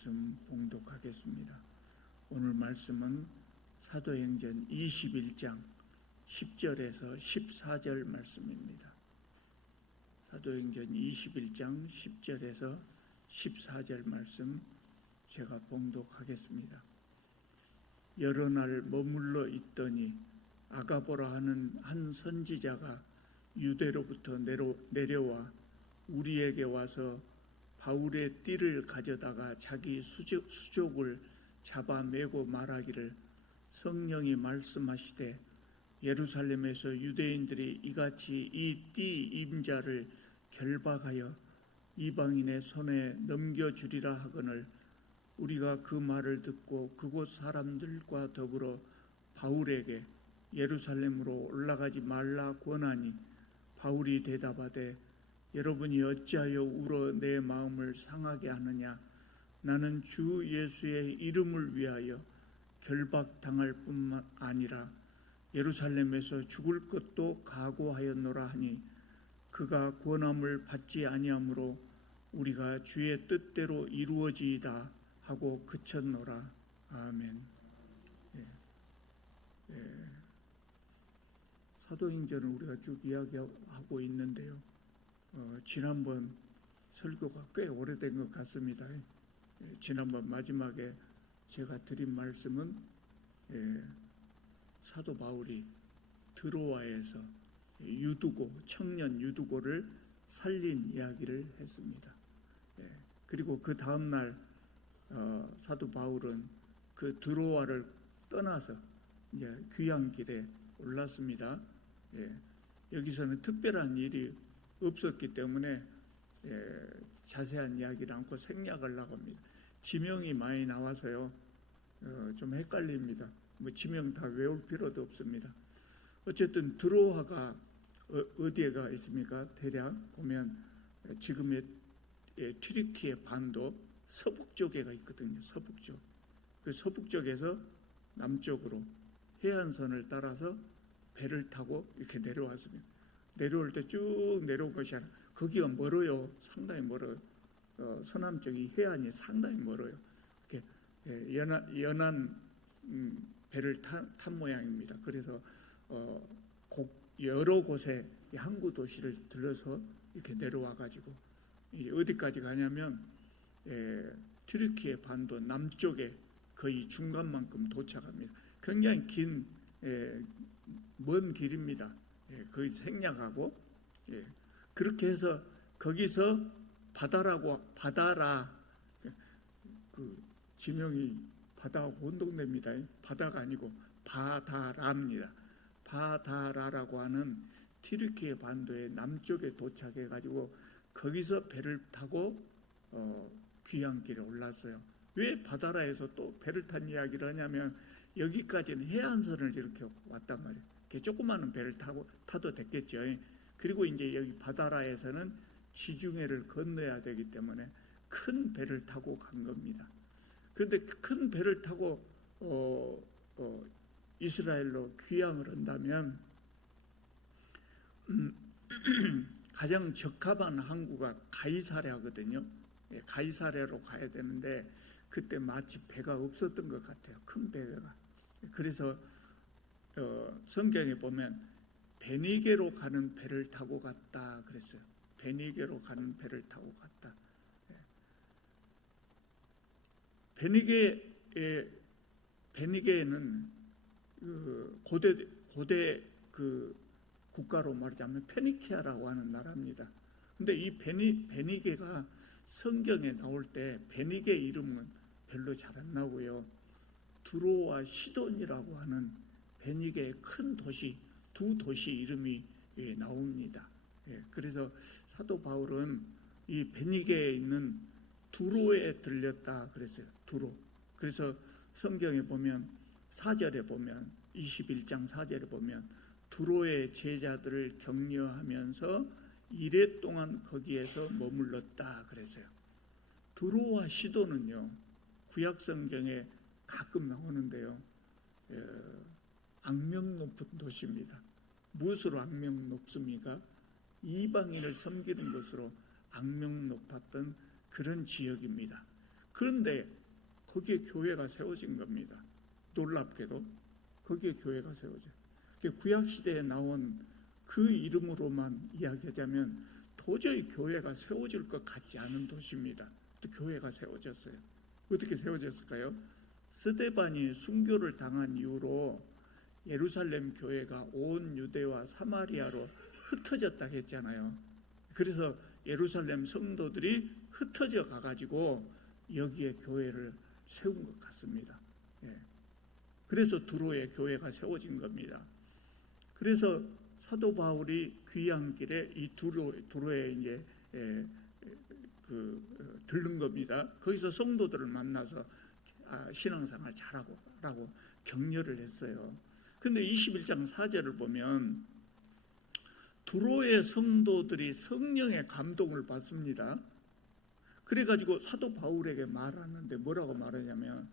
말씀 봉독하겠습니다. 오늘 말씀은 사도행전 21장 10절에서 14절 말씀입니다. 사도행전 21장 10절에서 14절 말씀 제가 봉독하겠습니다. 여러 날 머물러 있더니 아가보라 하는 한 선지자가 유대로부터 내려와 우리에게 와서 바울의 띠를 가져다가 자기 수족을 잡아매고 말하기를, 성령이 말씀하시되 예루살렘에서 유대인들이 이같이 이 띠 임자를 결박하여 이방인의 손에 넘겨주리라 하거늘, 우리가 그 말을 듣고 그곳 사람들과 더불어 바울에게 예루살렘으로 올라가지 말라 권하니, 바울이 대답하되 여러분이 어찌하여 울어 내 마음을 상하게 하느냐. 나는 주 예수의 이름을 위하여 결박당할 뿐만 아니라 예루살렘에서 죽을 것도 각오하였노라 하니, 그가 권함을 받지 아니하므로 우리가 주의 뜻대로 이루어지이다 하고 그쳤노라. 아멘. 사도행전을 우리가 쭉 이야기하고 있는데요. 지난번 설교가 꽤 오래된 것 같습니다. 지난번 마지막에 제가 드린 말씀은 사도 바울이 드로아에서 청년 유두고를 살린 이야기를 했습니다. 그리고 그 다음날 사도 바울은 그 드로아를 떠나서 이제 귀향길에 올랐습니다. 여기서는 특별한 일이 없었기 때문에 자세한 이야기를 않고 생략하려고 합니다. 지명이 많이 나와서요 좀 헷갈립니다. 지명 다 외울 필요도 없습니다. 어쨌든 드로아가 어디에가 있습니까? 대략 보면 지금의 튀르키예 반도 서북 쪽에가 있거든요. 서북쪽. 그 서북쪽에서 남쪽으로 해안선을 따라서 배를 타고 이렇게 내려왔습니다. 내려올 때 쭉 내려온 것이 아니라 거기가 멀어요. 상당히 멀어요. 서남쪽이 해안이 상당히 멀어요. 이렇게 연안 배를 탄 모양입니다. 그래서 여러 곳에 항구 도시를 들러서 이렇게 내려와 가지고 어디까지 가냐면 튀르키예 반도 남쪽에 거의 중간만큼 도착합니다. 굉장히 긴 먼 길입니다. 거의 생략하고 그렇게 해서 거기서 바다라 그 지명이 바다하고 혼동됩니다. 바다가 아니고 바다라입니다. 바다라라고 하는 튀르키예 반도의 남쪽에 도착해 가지고 거기서 배를 타고 귀향길에 올랐어요. 왜 바다라에서 또 배를 탄 이야기를 하냐면 여기까지는 해안선을 이렇게 왔단 말이에요. 조그마한 배를 타도 됐겠죠. 그리고 이제 여기 바다라에서는 지중해를 건너야 되기 때문에 큰 배를 타고 간 겁니다. 그런데 큰 배를 타고 이스라엘로 귀향을 한다면 가장 적합한 항구가 가이사랴거든요. 가이사랴로 가야 되는데 그때 마치 배가 없었던 것 같아요. 큰 배가. 그래서 성경에 보면 베니게로 가는 배를 타고 갔다 그랬어요. 베니게로 가는 배를 타고 갔다. 베니게는 고대 그 국가로 말하자면 페니키아라고 하는 나라입니다. 근데 이 베니게가 성경에 나올 때 베니게 이름은 별로 잘 안 나오고요. 두로와 시돈이라고 하는 베니게의 큰 도시, 두 도시 이름이 나옵니다. 그래서 사도 바울은 이 베니게에 있는 두로에 들렸다 그랬어요. 두로. 그래서 성경에 보면 4절에 보면 21장 4절에 보면 두로의 제자들을 격려하면서 이레 동안 거기에서 머물렀다 그랬어요. 두로와 시돈은요 구약 성경에 가끔 나오는데요 악명 높은 도시입니다. 무엇으로 악명 높습니까? 이방인을 섬기는 것으로 악명 높았던 그런 지역입니다. 그런데 거기에 교회가 세워진 겁니다. 놀랍게도 거기에 교회가 세워져요. 구약시대에 나온 그 이름으로만 이야기하자면 도저히 교회가 세워질 것 같지 않은 도시입니다. 또 교회가 세워졌어요. 어떻게 세워졌을까요? 스데반이 순교를 당한 이후로 예루살렘 교회가 온 유대와 사마리아로 흩어졌다 했잖아요. 그래서 예루살렘 성도들이 흩어져 가가지고 여기에 교회를 세운 것 같습니다. 그래서 두로에 교회가 세워진 겁니다. 그래서 사도 바울이 귀향길에 이 두로에 이제 들른 겁니다. 거기서 성도들을 만나서 신앙생활 잘하고 격려를 했어요. 그런데 21장 4절을 보면 두로의 성도들이 성령의 감동을 받습니다. 그래가지고 사도 바울에게 말하는데 뭐라고 말하냐면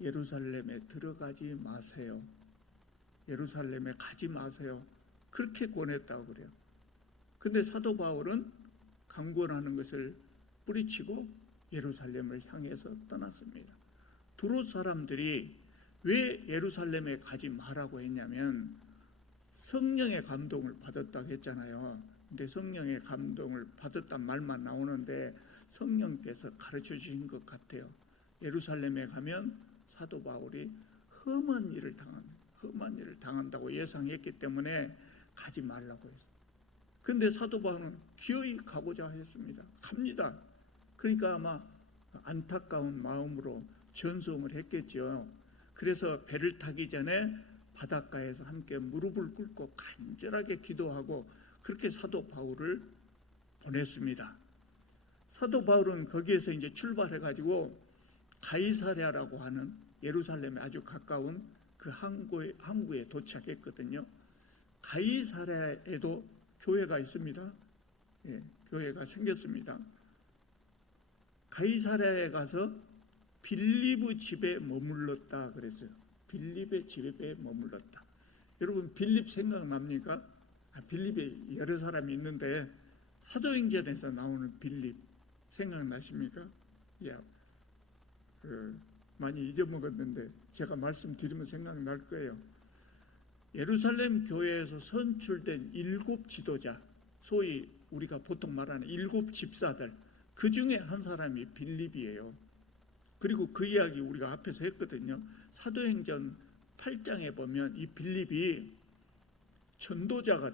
예루살렘에 들어가지 마세요. 예루살렘에 가지 마세요. 그렇게 권했다고 그래요. 근데 사도 바울은 강권하는 것을 뿌리치고 예루살렘을 향해서 떠났습니다. 두로 사람들이 왜 예루살렘에 가지 말라고 했냐면 성령의 감동을 받았다고 했잖아요. 근데 성령의 감동을 받았단 말만 나오는데 성령께서 가르쳐 주신 것 같아요. 예루살렘에 가면 사도 바울이 험한 일을 당한다고 예상했기 때문에 가지 말라고 했어요. 그런데 사도 바울은 기어이 가고자 했습니다. 갑니다. 그러니까 아마 안타까운 마음으로 전송을 했겠죠. 그래서 배를 타기 전에 바닷가에서 함께 무릎을 꿇고 간절하게 기도하고 그렇게 사도 바울을 보냈습니다. 사도 바울은 거기에서 이제 출발해가지고 가이사랴라고 하는 예루살렘에 아주 가까운 그 항구에 도착했거든요. 가이사랴에도 교회가 있습니다. 교회가 생겼습니다. 가이사랴에 가서 빌립의 집에 머물렀다 그랬어요. 빌립의 집에 머물렀다. 여러분 빌립 생각납니까? 빌립에 여러 사람이 있는데 사도행전에서 나오는 빌립 생각나십니까? 많이 잊어먹었는데 제가 말씀드리면 생각날 거예요. 예루살렘 교회에서 선출된 7 지도자, 소위 우리가 보통 말하는 7 집사들, 그 중에 한 사람이 빌립이에요. 그리고 그 이야기 우리가 앞에서 했거든요. 사도행전 8장에 보면 이 빌립이 전도자가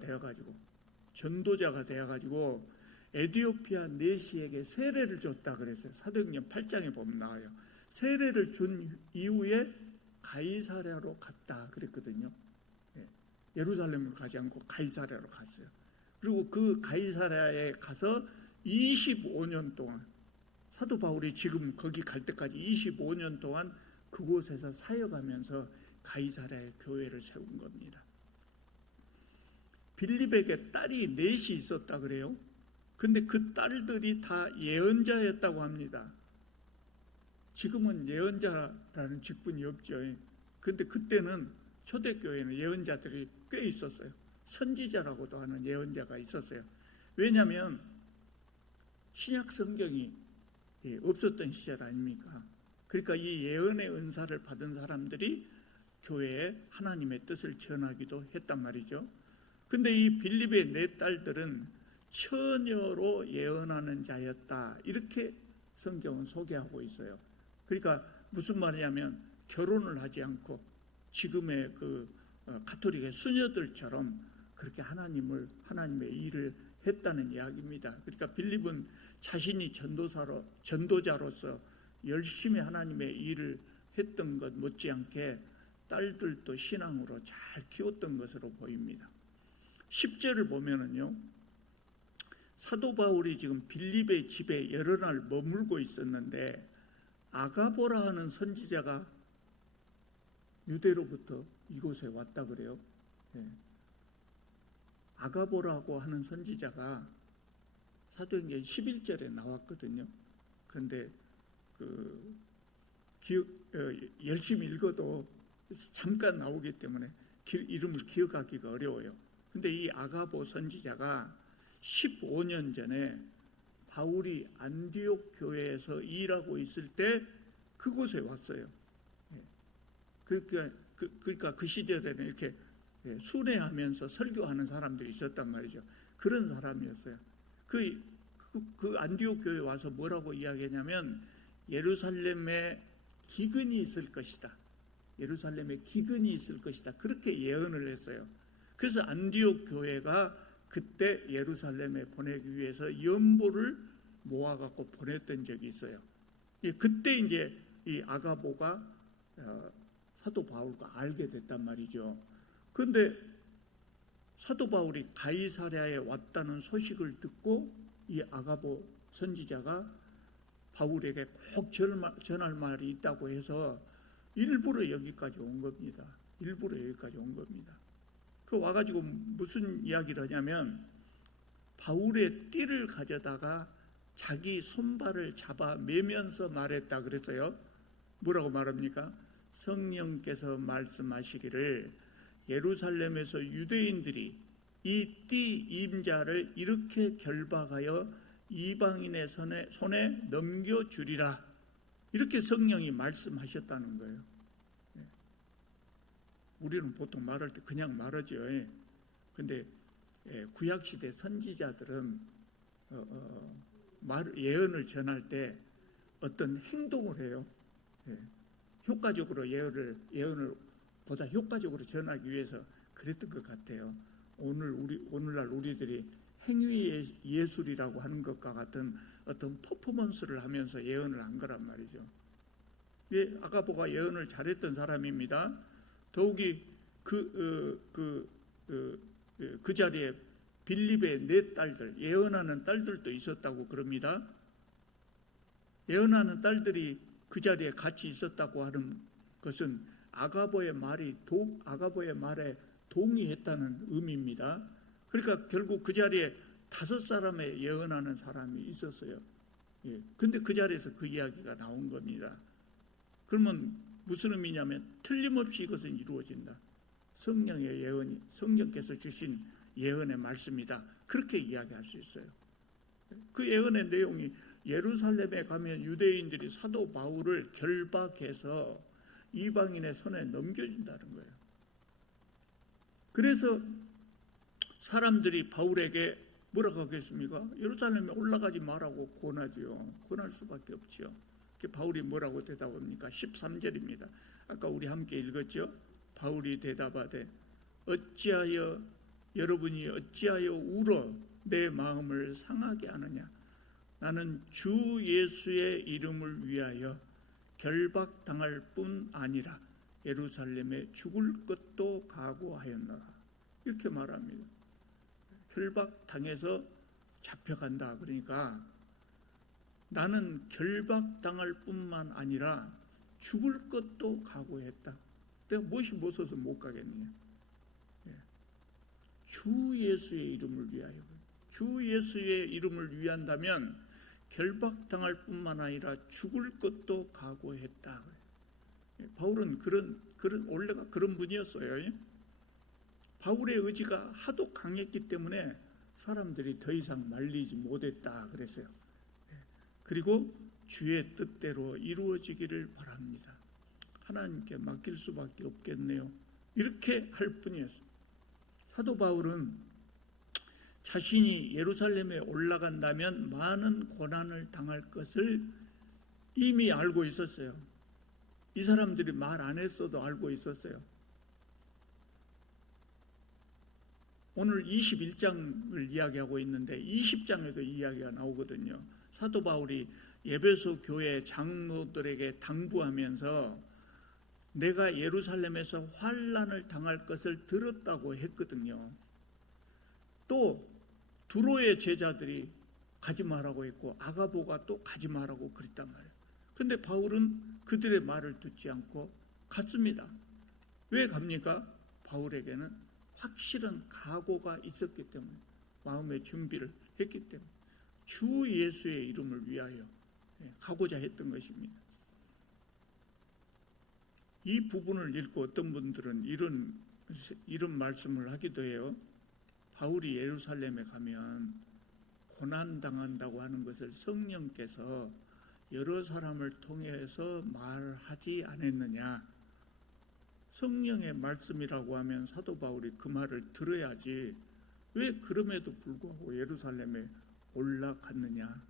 되어가지고 에디오피아 내시에게 세례를 줬다 그랬어요. 사도행전 8장에 보면 나와요. 세례를 준 이후에 가이사랴로 갔다 그랬거든요. 예루살렘을 가지 않고 가이사랴로 갔어요. 그리고 그 가이사랴에 가서 25년 동안 사도 바울이 지금 거기 갈 때까지 25년 동안 그곳에서 사역하면서 가이사랴의 교회를 세운 겁니다. 빌립에게 딸이 4이 있었다 그래요. 근데 그 딸들이 다 예언자였다고 합니다. 지금은 예언자라는 직분이 없죠. 그런데 그때는 초대교회는 예언자들이 꽤 있었어요. 선지자라고도 하는 예언자가 있었어요. 왜냐하면 신약 성경이 없었던 시절 아닙니까? 그러니까 이 예언의 은사를 받은 사람들이 교회에 하나님의 뜻을 전하기도 했단 말이죠. 근데 이 빌립의 4 딸들은 처녀로 예언하는 자였다. 이렇게 성경은 소개하고 있어요. 그러니까 무슨 말이냐면 결혼을 하지 않고 지금의 그 가톨릭의 수녀들처럼 그렇게 하나님의 일을 했다는 이야기입니다. 그러니까 빌립은 자신이 전도자로서 열심히 하나님의 일을 했던 것 못지않게 딸들도 신앙으로 잘 키웠던 것으로 보입니다. 10절을 보면은요, 사도 바울이 지금 빌립의 집에 여러 날 머물고 있었는데 아가보라 하는 선지자가 유대로부터 이곳에 왔다 그래요. 아가보라고 하는 선지자가 사도행전 11절에 나왔거든요. 그런데 열심히 읽어도 잠깐 나오기 때문에 이름을 기억하기가 어려워요. 그런데 이 아가보 선지자가 15년 전에 바울이 안디옥 교회에서 일하고 있을 때 그곳에 왔어요. 그러니까 그 시절에는 이렇게 순회하면서 설교하는 사람들이 있었단 말이죠. 그런 사람이었어요. 그 안디옥 교회에 와서 뭐라고 이야기했냐면 예루살렘에 기근이 있을 것이다. 예루살렘에 기근이 있을 것이다. 그렇게 예언을 했어요. 그래서 안디옥 교회가 그때 예루살렘에 보내기 위해서 연보를 모아갖고 보냈던 적이 있어요. 그때 이제 이 아가보가 사도 바울과 알게 됐단 말이죠. 그런데 사도 바울이 가이사랴에 왔다는 소식을 듣고 이 아가보 선지자가 바울에게 꼭 전할 말이 있다고 해서 일부러 여기까지 온 겁니다. 일부러 여기까지 온 겁니다. 그 와가지고 무슨 이야기를 하냐면 바울의 띠를 가져다가 자기 손발을 잡아 매면서 말했다 그랬어요. 뭐라고 말합니까? 성령께서 말씀하시기를 예루살렘에서 유대인들이 이 띠 임자를 이렇게 결박하여 이방인의 손에 넘겨주리라. 이렇게 성령이 말씀하셨다는 거예요. 우리는 보통 말할 때 그냥 말하죠. 근데 구약시대 선지자들은 예언을 전할 때 어떤 행동을 해요. 효과적으로 예언을 보다 효과적으로 전하기 위해서 그랬던 것 같아요. 오늘날 우리들이 행위 예술이라고 하는 것과 같은 어떤 퍼포먼스를 하면서 예언을 한 거란 말이죠. 아가보가 예언을 잘했던 사람입니다. 더욱이 그 자리에 빌립의 4딸들, 예언하는 딸들도 있었다고 그럽니다. 예언하는 딸들이 그 자리에 같이 있었다고 하는 것은 아가보의 말에 동의했다는 의미입니다. 그러니까 결국 그 자리에 5사람의 예언하는 사람이 있었어요. 근데 그 자리에서 그 이야기가 나온 겁니다. 그러면 무슨 의미냐면 틀림없이 이것은 이루어진다. 성령의 예언이, 성령께서 주신 예언의 말씀이다. 그렇게 이야기할 수 있어요. 그 예언의 내용이 예루살렘에 가면 유대인들이 사도 바울을 결박해서 이방인의 손에 넘겨준다는 거예요. 그래서 사람들이 바울에게 뭐라고 하겠습니까? 예루살렘에 올라가지 말라고 권하지요. 권할 수밖에 없지요. 바울이 뭐라고 대답합니까? 13절입니다. 아까 우리 함께 읽었죠? 바울이 대답하되 여러분이 어찌하여 울어 내 마음을 상하게 하느냐? 나는 주 예수의 이름을 위하여 결박당할 뿐 아니라 예루살렘에 죽을 것도 각오하였노라. 이렇게 말합니다. 결박당해서 잡혀간다. 그러니까 나는 결박당할 뿐만 아니라 죽을 것도 각오했다. 내가 무엇이 무서워서 못 가겠느냐. 주 예수의 이름을 위하여. 주 예수의 이름을 위한다면 결박당할 뿐만 아니라 죽을 것도 각오했다. 바울은 원래가 그런 분이었어요. 바울의 의지가 하도 강했기 때문에 사람들이 더 이상 말리지 못했다 그랬어요. 그리고 주의 뜻대로 이루어지기를 바랍니다. 하나님께 맡길 수밖에 없겠네요. 이렇게 할 뿐이었어요. 사도 바울은 자신이 예루살렘에 올라간다면 많은 고난을 당할 것을 이미 알고 있었어요. 이 사람들이 말 안 했어도 알고 있었어요. 오늘 21장을 이야기하고 있는데 20장에도 이야기가 나오거든요. 사도 바울이 에베소 교회 장로들에게 당부하면서 내가 예루살렘에서 환난을 당할 것을 들었다고 했거든요. 또 두로의 제자들이 가지 말라고 했고 아가보가 또 가지 말라고 그랬단 말이에요. 그런데 바울은 그들의 말을 듣지 않고 갔습니다. 왜 갑니까? 바울에게는 확실한 각오가 있었기 때문에, 마음의 준비를 했기 때문에 주 예수의 이름을 위하여 가고자 했던 것입니다. 이 부분을 읽고 어떤 분들은 이런 말씀을 하기도 해요. 바울이 예루살렘에 가면 고난당한다고 하는 것을 성령께서 여러 사람을 통해서 말하지 않았느냐. 성령의 말씀이라고 하면 사도 바울이 그 말을 들어야지 왜 그럼에도 불구하고 예루살렘에 올라갔느냐.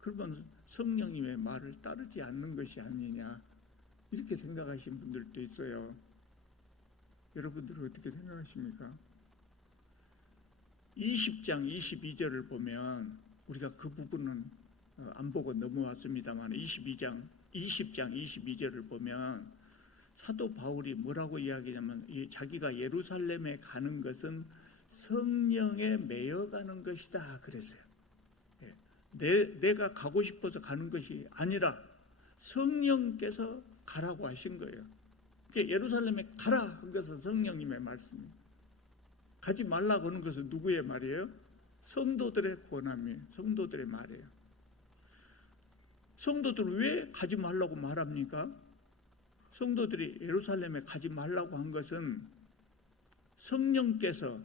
그러면 성령님의 말을 따르지 않는 것이 아니냐, 이렇게 생각하시는 분들도 있어요. 여러분들은 어떻게 생각하십니까? 20장 22절을 보면 우리가 그 부분은 안 보고 넘어왔습니다만 20장 22절을 보면 사도 바울이 뭐라고 이야기하냐면 자기가 예루살렘에 가는 것은 성령에 매여가는 것이다 그랬어요. 내가 가고 싶어서 가는 것이 아니라 성령께서 가라고 하신 거예요. 그러니까 예루살렘에 가라 한 것은 성령님의 말씀입니다. 가지 말라고 하는 것은 누구의 말이에요? 성도들의 권함이에요. 성도들의 말이에요. 성도들은 왜 가지 말라고 말합니까? 성도들이 예루살렘에 가지 말라고 한 것은 성령께서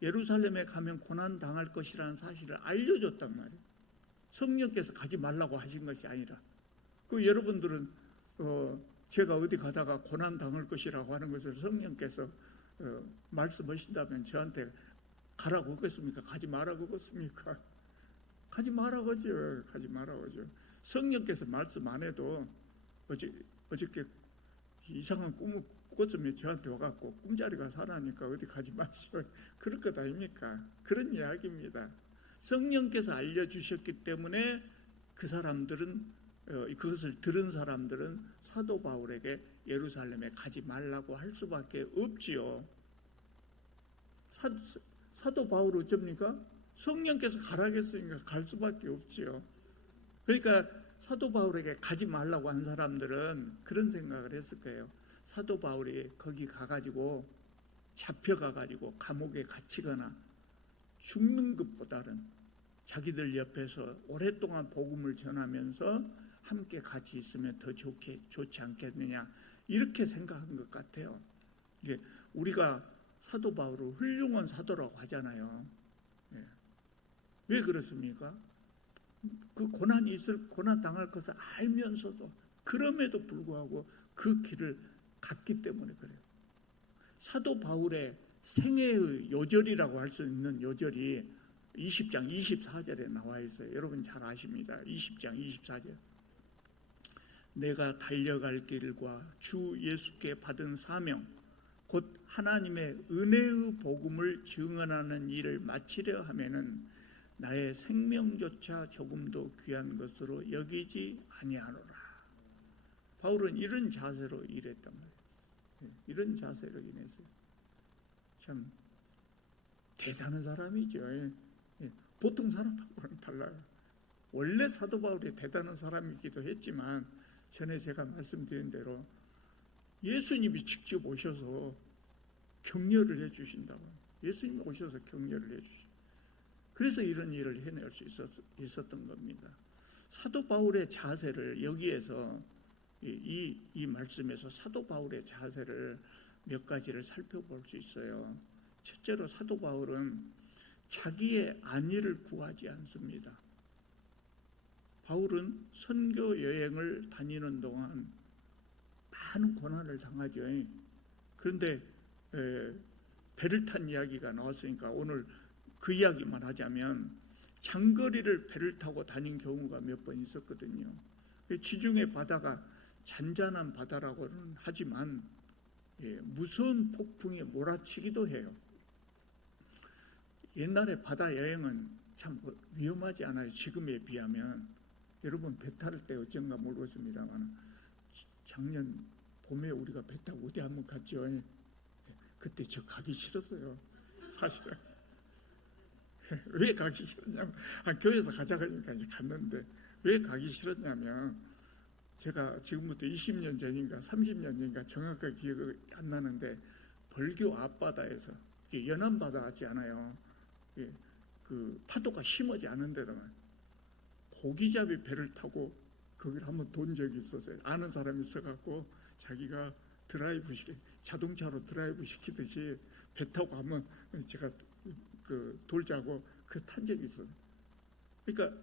예루살렘에 가면 고난당할 것이라는 사실을 알려줬단 말이에요. 성령께서 가지 말라고 하신 것이 아니라. 여러분들은 제가 어디 가다가 고난당할 것이라고 하는 것을 성령께서 말씀하신다면 저한테 가라고 하겠습니까? 가지 말라고 하겠습니까? 가지 말라고 하죠. 가지 말라고 하죠. 성령께서 말씀 안 해도 어저께 이상한 꿈을 꿨으면 저한테 와갖고 꿈자리가 사라니까 어디 가지 마시오. 그럴 것 아닙니까? 그런 이야기입니다. 성령께서 알려주셨기 때문에 그 사람들은 그것을 들은 사람들은 사도 바울에게 예루살렘에 가지 말라고 할 수밖에 없지요. 사도 바울 어쩝니까? 성령께서 가라겠으니까 갈 수밖에 없지요. 그러니까 사도 바울에게 가지 말라고 한 사람들은 그런 생각을 했을 거예요. 사도 바울이 거기 가가지고 잡혀가가지고 감옥에 갇히거나 죽는 것보다는 자기들 옆에서 오랫동안 복음을 전하면서 함께 같이 있으면 더 좋지 않겠느냐, 이렇게 생각한 것 같아요. 이제 우리가 사도 바울을 훌륭한 사도라고 하잖아요. 왜 그렇습니까? 그 고난 당할 것을 알면서도 그럼에도 불구하고 그 길을 갔기 때문에 그래요. 사도 바울의 생애의 요절이라고 할 수 있는 요절이 20장 24절에 나와 있어요. 여러분 잘 아십니다. 20장 24절. 내가 달려갈 길과 주 예수께 받은 사명 곧 하나님의 은혜의 복음을 증언하는 일을 마치려 하면은 나의 생명조차 조금도 귀한 것으로 여기지 아니하노라. 바울은 이런 자세로 일했단 말이에요. 이런 자세로 인했어요. 참 대단한 사람이죠. 보통 사람하고는 달라요. 원래 사도 바울이 대단한 사람이기도 했지만 전에 제가 말씀드린 대로 예수님이 직접 오셔서 격려를 해주신다고. 예수님이 오셔서 격려를 해주신다. 그래서 이런 일을 해낼 수 있었던 겁니다. 사도 바울의 자세를 여기에서 이 말씀에서 사도 바울의 자세를 몇 가지를 살펴볼 수 있어요. 첫째로 사도 바울은 자기의 안위를 구하지 않습니다. 바울은 선교 여행을 다니는 동안 많은 고난을 당하죠. 그런데 배를 탄 이야기가 나왔으니까 오늘 그 이야기만 하자면 장거리를 배를 타고 다닌 경우가 몇 번 있었거든요. 지중해 바다가 잔잔한 바다라고는 하지만 무서운 폭풍이 몰아치기도 해요. 옛날에 바다 여행은 참 위험하지 않아요. 지금에 비하면. 여러분 배 탈 때 어쩐가 모르겠습니다만 작년 봄에 우리가 배 타고 어디 한번 갔죠. 그때 저 가기 싫었어요. 사실은. 왜 가기 싫었냐면 교회에서 가자 하니까 이제 갔는데 왜 가기 싫었냐면 제가 지금부터 20년 전인가 30년 전인가 정확하게 기억이 안 나는데 벌교 앞바다에서 연안바다 같지 않아요. 그 파도가 심하지 않은 데다만 고기잡이 배를 타고 거기를 한번 돈 적이 있었어요. 아는 사람이 있어갖고 자기가 자동차로 드라이브 시키듯이 배 타고 한번 제가 돌자고 그 탄 적이 있어요. 그러니까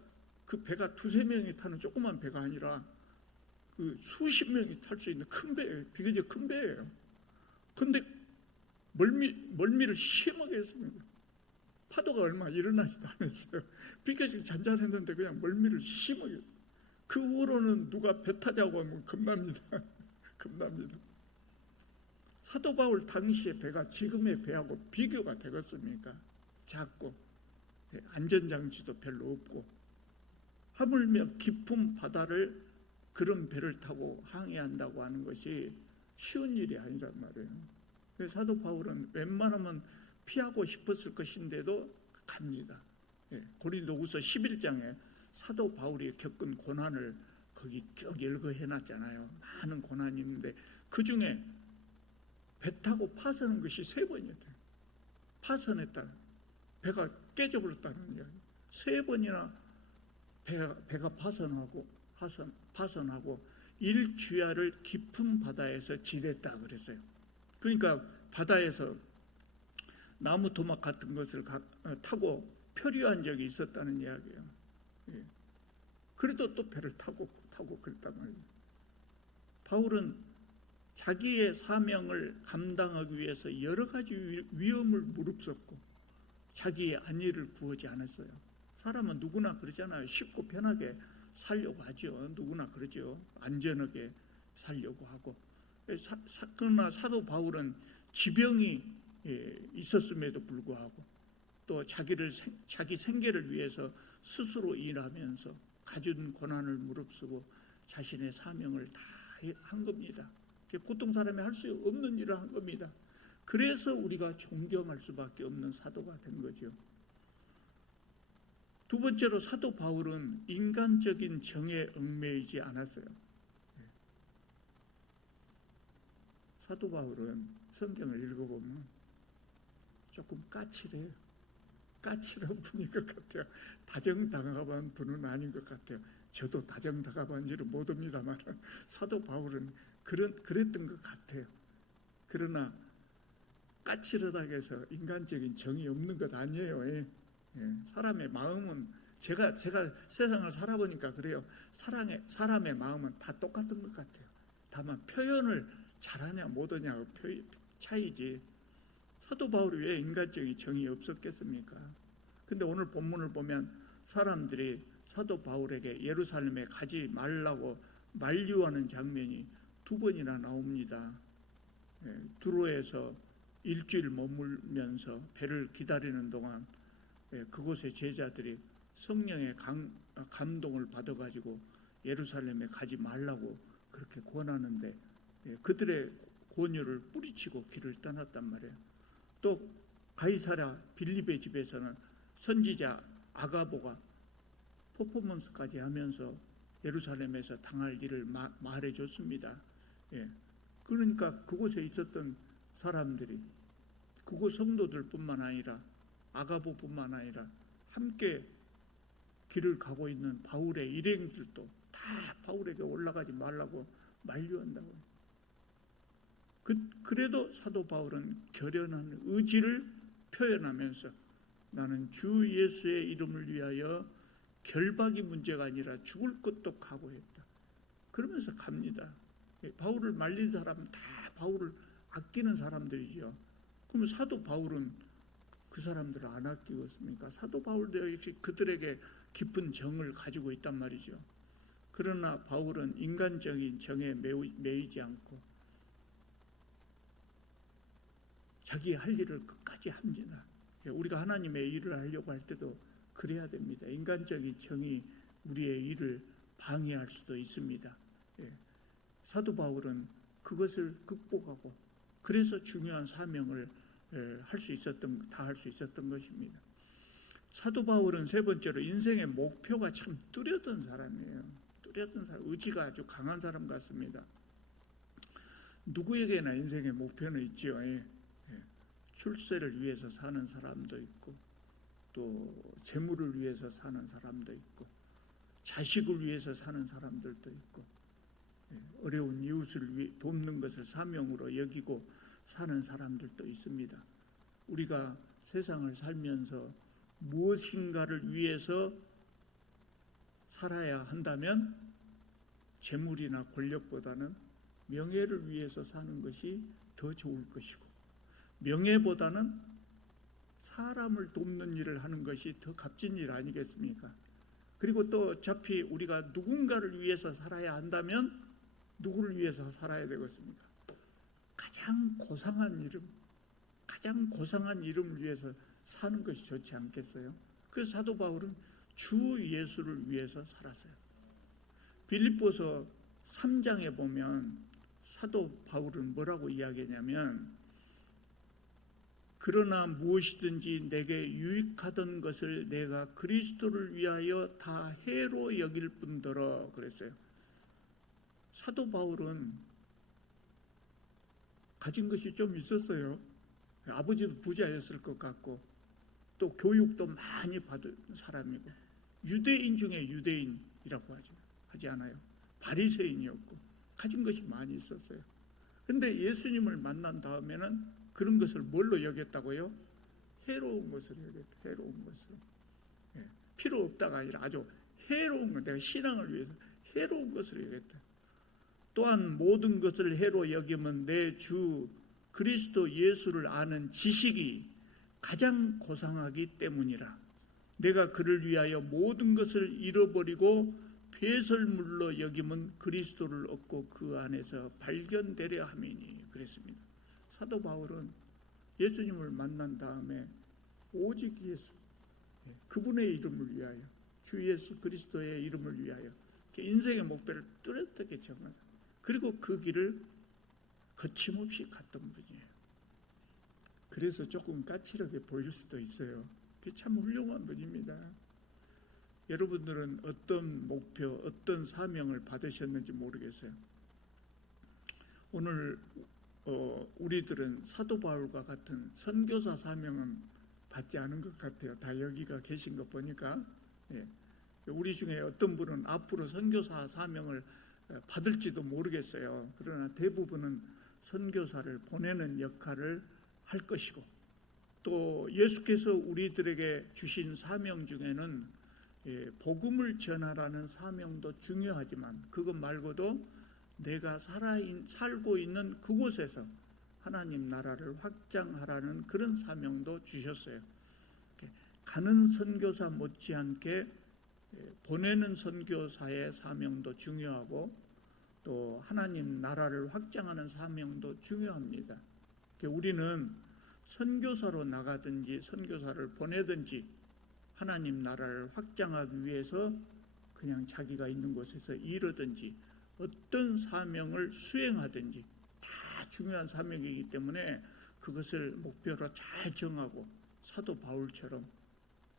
그 배가 두세 명이 타는 조그만 배가 아니라 그 수십 명이 탈 수 있는 큰 배예요. 비교적 큰 배예요. 그런데 멀미를 심하게 했습니다. 파도가 얼마 일어나지도 않았어요. 비교적 잔잔했는데 그냥 멀미를 심하게. 그 후로는 누가 배 타자고 하면 겁납니다. 겁납니다. 사도 바울 당시의 배가 지금의 배하고 비교가 되겠습니까? 작고 안전장치도 별로 없고 하물며 깊은 바다를 그런 배를 타고 항해한다고 하는 것이 쉬운 일이 아니란 말이에요. 그래서 사도 바울은 웬만하면 피하고 싶었을 것인데도 갑니다. 고린도후서 11장에 사도 바울이 겪은 고난을 거기 쭉 열거해놨잖아요. 많은 고난이 있는데 그 중에 배 타고 파선한 것이 3번이었대요. 파선했다. 배가 깨져버렸다는 이야기. 3번이나 배가 파선하고 일주야를 깊은 바다에서 지냈다 그랬어요. 그러니까 바다에서 나무 토막 같은 것을 타고 표류한 적이 있었다는 이야기예요. 그래도 또 배를 타고 그랬단 말이에요. 바울은 자기의 사명을 감당하기 위해서 여러 가지 위험을 무릅쓰고 자기의 안위를 구하지 않았어요. 사람은 누구나 그러잖아요. 쉽고 편하게 살려고 하죠. 누구나 그러죠. 안전하게 살려고 하고. 그러나 사도 바울은 지병이 있었음에도 불구하고 또 자기 생계를 위해서 스스로 일하면서 가진 고난을 무릅쓰고 자신의 사명을 다 한 겁니다. 보통 사람이 할 수 없는 일을 한 겁니다. 그래서 우리가 존경할 수밖에 없는 사도가 된 거죠. 두 번째로 사도 바울은 인간적인 정에 얽매이지 않았어요. 사도 바울은 성경을 읽어보면 조금 까칠해요. 까칠한 분인 것 같아요. 다정다감한 분은 아닌 것 같아요. 저도 다정다감한지를 못합니다만 사도 바울은 그랬던 것 같아요. 그러나 까칠하다고 해서 인간적인 정이 없는 것 아니에요. 사람의 마음은 제가 세상을 살아보니까 그래요. 사람의 마음은 다 똑같은 것 같아요. 다만 표현을 잘하냐 못하냐 차이지. 사도 바울이 왜 인간적인 정이 없었겠습니까? 근데 오늘 본문을 보면 사람들이 사도 바울에게 예루살렘에 가지 말라고 만류하는 장면이 2번이나 나옵니다. 두로에서 일주일 머물면서 배를 기다리는 동안 그곳의 제자들이 성령의 감동을 받아가지고 예루살렘에 가지 말라고 그렇게 권하는데 그들의 권유를 뿌리치고 길을 떠났단 말이에요. 또 가이사랴 빌립의 집에서는 선지자 아가보가 퍼포먼스까지 하면서 예루살렘에서 당할 일을 말해줬습니다. 그러니까 그곳에 있었던 사람들이 그곳 성도들뿐만 아니라 아가보뿐만 아니라 함께 길을 가고 있는 바울의 일행들도 다 바울에게 올라가지 말라고 만류한다고. 그래도 사도 바울은 결연한 의지를 표현하면서 나는 주 예수의 이름을 위하여 결박이 문제가 아니라 죽을 것도 각오했다. 그러면서 갑니다. 바울을 말린 사람은 다 바울을 아끼는 사람들이죠. 그러면 사도 바울은 그 사람들을 안 아끼겠습니까? 사도 바울도 역시 그들에게 깊은 정을 가지고 있단 말이죠. 그러나 바울은 인간적인 정에 매이지 않고 자기 할 일을 끝까지 합니다. 우리가 하나님의 일을 하려고 할 때도 그래야 됩니다. 인간적인 정이 우리의 일을 방해할 수도 있습니다. 사도 바울은 그것을 극복하고 그래서 중요한 사명을 할 수 있었던 것입니다. 사도 바울은 세 번째로 인생의 목표가 참 뚜렷한 사람이에요. 뚜렷한 사람, 의지가 아주 강한 사람 같습니다. 누구에게나 인생의 목표는 있죠. 출세를 위해서 사는 사람도 있고 또 재물을 위해서 사는 사람도 있고 자식을 위해서 사는 사람들도 있고 어려운 이웃을 돕는 것을 사명으로 여기고 사는 사람들도 있습니다. 우리가 세상을 살면서 무엇인가를 위해서 살아야 한다면 재물이나 권력보다는 명예를 위해서 사는 것이 더 좋을 것이고, 명예보다는 사람을 돕는 일을 하는 것이 더 값진 일 아니겠습니까? 그리고 또 어차피 우리가 누군가를 위해서 살아야 한다면 누구를 위해서 살아야 되겠습니까? 가장 고상한 이름을 위해서 사는 것이 좋지 않겠어요? 그래서 사도 바울은 주 예수를 위해서 살았어요. 빌립보서 3장에 보면 사도 바울은 뭐라고 이야기하냐면, 그러나 무엇이든지 내게 유익하던 것을 내가 그리스도를 위하여 다 해로 여길 뿐더러 그랬어요. 사도 바울은 가진 것이 좀 있었어요. 아버지도 부자였을 것 같고, 또 교육도 많이 받은 사람이고, 유대인 중에 유대인이라고 하지 않아요. 바리새인이었고 가진 것이 많이 있었어요. 근데 예수님을 만난 다음에는 그런 것을 뭘로 여겼다고요? 해로운 것을 여겼다. 해로운 것을. 필요 없다가 아니라 아주 해로운 것, 내가 신앙을 위해서 해로운 것을 여겼다. 또한 모든 것을 해로 여기면 내 주 그리스도 예수를 아는 지식이 가장 고상하기 때문이라. 내가 그를 위하여 모든 것을 잃어버리고 배설물로 여기면 그리스도를 얻고 그 안에서 발견되려 함이니. 그랬습니다. 사도 바울은 예수님을 만난 다음에 오직 예수, 그분의 이름을 위하여, 주 예수 그리스도의 이름을 위하여 인생의 목표를 뚜렷하게 정하다. 그리고 그 길을 거침없이 갔던 분이에요. 그래서 조금 까칠하게 보일 수도 있어요. 참 훌륭한 분입니다. 여러분들은 어떤 목표, 어떤 사명을 받으셨는지 모르겠어요. 오늘 우리들은 사도 바울과 같은 선교사 사명은 받지 않은 것 같아요. 다 여기가 계신 거 보니까. 우리 중에 어떤 분은 앞으로 선교사 사명을 받을지도 모르겠어요. 그러나 대부분은 선교사를 보내는 역할을 할 것이고, 또 예수께서 우리들에게 주신 사명 중에는 복음을 전하라는 사명도 중요하지만, 그것 말고도 내가 살고 있는 그곳에서 하나님 나라를 확장하라는 그런 사명도 주셨어요. 가는 선교사 못지않게 보내는 선교사의 사명도 중요하고, 또 하나님 나라를 확장하는 사명도 중요합니다. 우리는 선교사로 나가든지 선교사를 보내든지 하나님 나라를 확장하기 위해서 그냥 자기가 있는 곳에서 일하든지 어떤 사명을 수행하든지 다 중요한 사명이기 때문에 그것을 목표로 잘 정하고 사도 바울처럼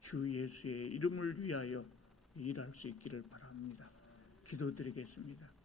주 예수의 이름을 위하여 일할 수 있기를 바랍니다. 기도드리겠습니다.